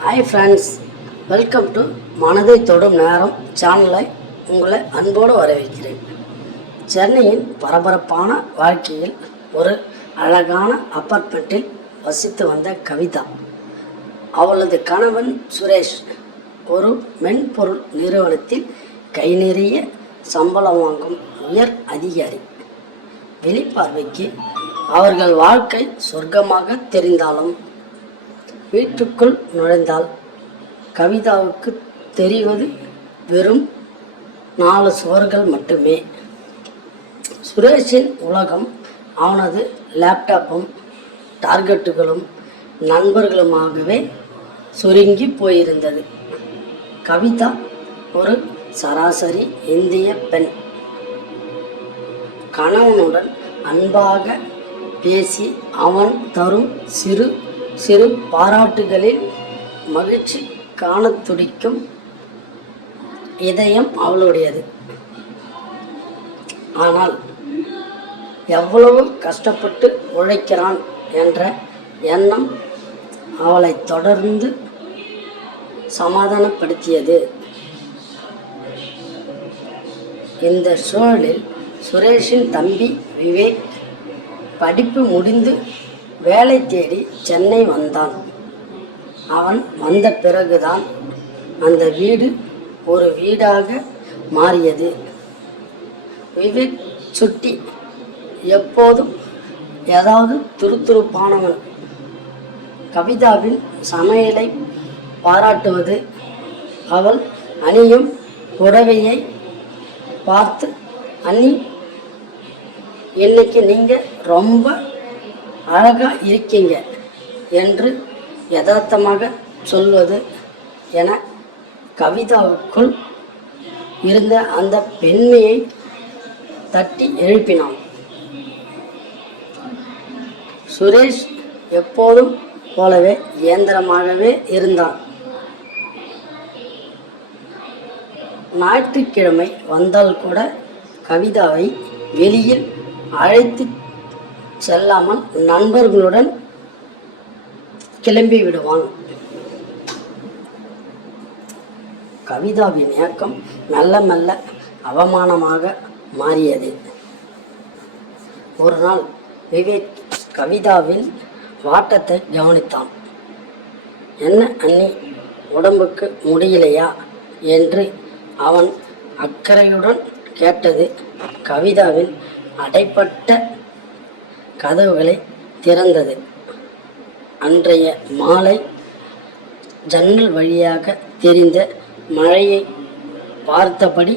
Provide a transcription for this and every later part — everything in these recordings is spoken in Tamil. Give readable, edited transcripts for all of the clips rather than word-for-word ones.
ஹாய் ஃப்ரெண்ட்ஸ், வெல்கம் டு மனதை தொடும் நேரம் சேனலை உங்களை அன்போடு வரவேற்கிறேன். சென்னையின் பரபரப்பான வாழ்க்கையில் ஒரு அழகான அப்பார்ட்மெண்ட்டில் வசித்து வந்த கவிதா, அவளது கணவன் சுரேஷ் ஒரு மென்பொருள் நிறுவனத்தில் கை நிறைய சம்பளம் வாங்கும் உயர் அதிகாரி. வெளிப்பார்வைக்கு அவர்கள் வாழ்க்கை சொர்க்கமாக தெரிந்தாலும் வீட்டுக்குள் நுழைந்தால் கவிதாவுக்கு தெரிவது வெறும் 4 சுவர்கள் மட்டுமே. சுரேஷின் உலகம் அவனது லேப்டாப்பும் டார்கெட்டுகளும் நண்பர்களுமாகவே சுருங்கி போயிருந்தது. கவிதா ஒரு சராசரி இந்திய பெண். கணவனுடன் அன்பாக பேசி அவன் தரும் சிறு சிறு பாராட்டுகளில் மகிழ்ச்சி காண துடிக்கும் இதயம் அவளுடையது. ஆனால் எவ்வளவு கஷ்டப்பட்டு உழைக்கிறான் என்ற எண்ணம் அவளை தொடர்ந்து சமாதானப்படுத்தியது. இந்த சூழலில் சுரேஷின் தம்பி விவேக் படிப்பு முடிந்து வேலை தேடி சென்னை வந்தான். அவன் வந்த பிறகுதான் அந்த வீடு ஒரு வீடாக மாறியது. விவேக் சுட்டி எப்போதும் ஏதாவது துருதுருப்பானவன். கவிதாவின் சமையலை பாராட்டுவது, அவள் அணியும் புடவையை பார்த்து, அண்ணி இன்னைக்கு நீங்கள் ரொம்ப அழகா இருக்கீங்க என்று யதார்த்தமாக சொல்வது என கவிதாவுக்குள் இருந்த அந்த பெண்மையை தட்டி எழுப்பினான். சுரேஷ் எப்போதும் போலவே இயந்திரமாகவே இருந்தான். ஞாயிற்றுக்கிழமை வந்தால் கூட கவிதாவை வெளியில் அழைத்து செல்லாமல் நண்பர்களுடன் கிளம்பி விடுவான். கவிதாவின் ஏக்கம் மெல்ல மெல்ல அவமானமாக மாறியது. ஒரு நாள் விவேக் கவிதாவின் வாட்டத்தை கவனித்தான். என்ன அண்ணி, உடம்புக்கு முடியலையா என்று அவன் அக்கறையுடன் கேட்டது கவிதாவின் அடைப்பட்ட கதவுகளை திறந்தது. அன்றைய மாலை ஜன்னல் வழியாக தெரிந்த மழையை பார்த்தபடி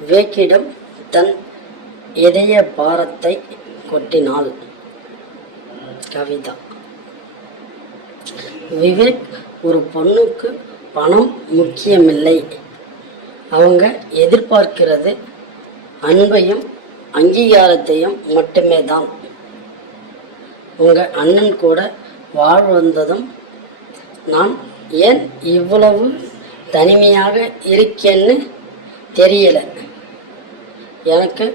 விவேக்கிடம் தன் இதய பாரத்தை கொட்டினாள் கவிதா. விவேக், ஒரு பொண்ணுக்கு பணம் முக்கியமில்லை. அவங்க எதிர்பார்க்கிறது அன்பையும் அங்கீகாரத்தையும் மட்டுமே தான். உங்கள் அண்ணன் கூட வாழ் வந்ததும் நான் ஏன் இவ்வளவு தனிமையாக இருக்கேன்னு தெரியல. எனக்கு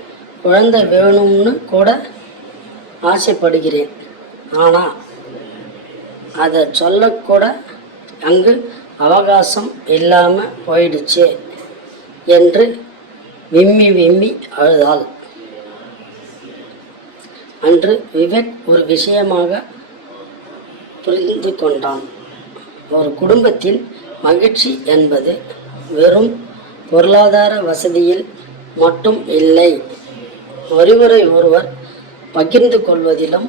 குழந்தை வேணும்னு கூட ஆசைப்படுகிறேன். ஆனால் அதை சொல்லக்கூட அங்கு அவகாசம் இல்லாமல் போயிடுச்சே என்று விம்மி விம்மி அழுதாள். அன்று விவேக் ஒரு விஷயமாக புரிந்து கொண்டான். ஒரு குடும்பத்தின் மகிழ்ச்சி என்பது வெறும் பொருளாதார வசதியில் மட்டும் இல்லை, ஒருவரை ஒருவர் பகிர்ந்து கொள்வதிலும்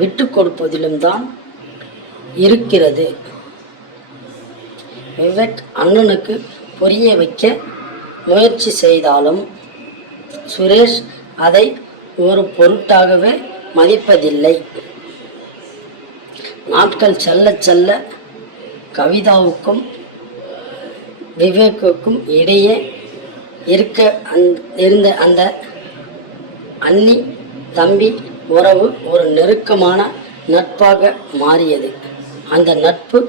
விட்டு கொடுப்பதிலும் தான் இருக்கிறது. விவேக் அண்ணனுக்கு புரிய வைக்க முயற்சி செய்தாலும் சுரேஷ் அதை ஒரு பொருட்டாகவே மதிப்பதில்லை. நாட்கள் செல்ல செல்ல கவிதாவுக்கும் விவேக்குக்கும் இடையே இருந்த அந்த அண்ணி தம்பி உறவு ஒரு நெருக்கமான நட்பாக மாறியது. அந்த நட்பு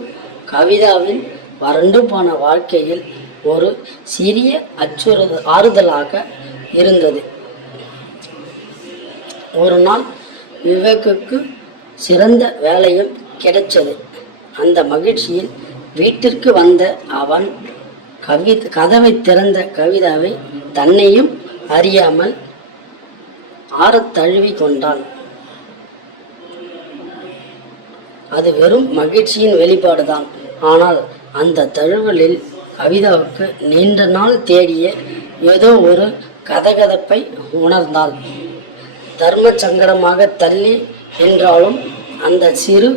கவிதாவின் வறண்டு போன வாழ்க்கையில் ஒரு சிறிய ஆறுதலாக இருந்தது. ஒரு நாள் விவேக்குக்கு சிறந்த வேலையும் கிடைச்சது. அந்த மகிழ்ச்சியில் வீட்டிற்கு வந்த அவன் கதவை திறந்த கவிதாவை தன்னையும் அறியாமல் ஆறத் தழுவி கொண்டான். அது வெறும் மகிழ்ச்சியின் வெளிப்பாடுதான். ஆனால் அந்த தழுவலில் கவிதாவுக்கு நீண்ட நாள் தேடிய ஏதோ ஒரு கதகதப்பை உணர்ந்தாள். தர்ம சங்கடமாக தள்ளி என்றாலும் அந்த சிறு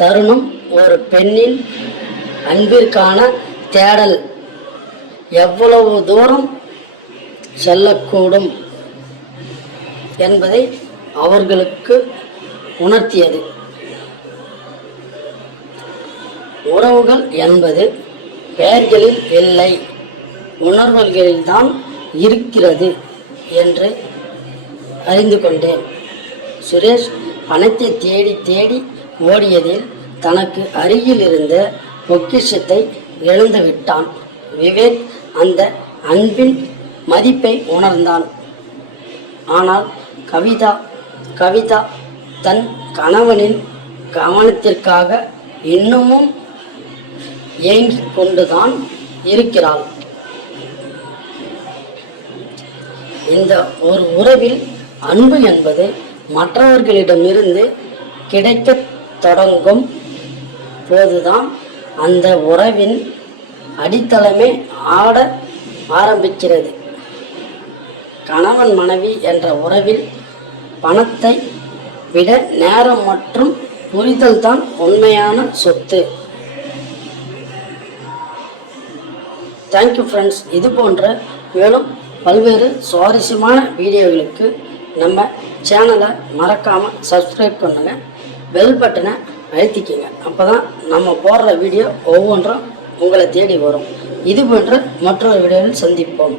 தருணம் ஒரு பெண்ணின் அன்பிற்கான தேடல் எவ்வளவு தூரம் செல்லக்கூடும் என்பதை அவர்களுக்கு உணர்த்தியது. உறவுகள் என்பது பெயர்களில் இல்லை, உணர்வுகளில்தான் இருக்கிறது என்று அறிந்து கொண்டேன். சுரேஷ் பணத்தை தேடி தேடி ஓடியதில் தனக்கு அருகில் இருந்த பொக்கிஷத்தை இழந்து விட்டான். விவேக் அந்த அன்பின் மதிப்பை உணர்ந்தான். ஆனால் கவிதா தன் கணவனின் கவனத்திற்காக இன்னமும் ஏங்கிக் கொண்டுதான் இருக்கிறாள். இந்த ஒரு உறவில் அன்பு என்பது மற்றவர்களிடமிருந்து கிடைக்கத் தொடங்கும் போதுதான் அந்த உறவின் அடித்தளமே ஆட ஆரம்பிக்கிறது. கணவன் மனைவி என்ற உறவில் பணத்தை விட நேரம் மற்றும் புரிதல் தான் உண்மையான சொத்து. Thank you friends. இது போன்ற மேலும் பல்வேறு சுவாரஸ்யமான வீடியோகளுக்கு நம்ம சேனலை மறக்காமல் சப்ஸ்கிரைப் பண்ணுங்கள். பெல் பட்டனை அழுத்திக்கிங்க. அப்போ தான் நம்ம போடுற வீடியோ ஒவ்வொன்றும் உங்களை தேடி வரும். இது போன்ற மற்றொரு வீடியோவில் சந்திப்போம்.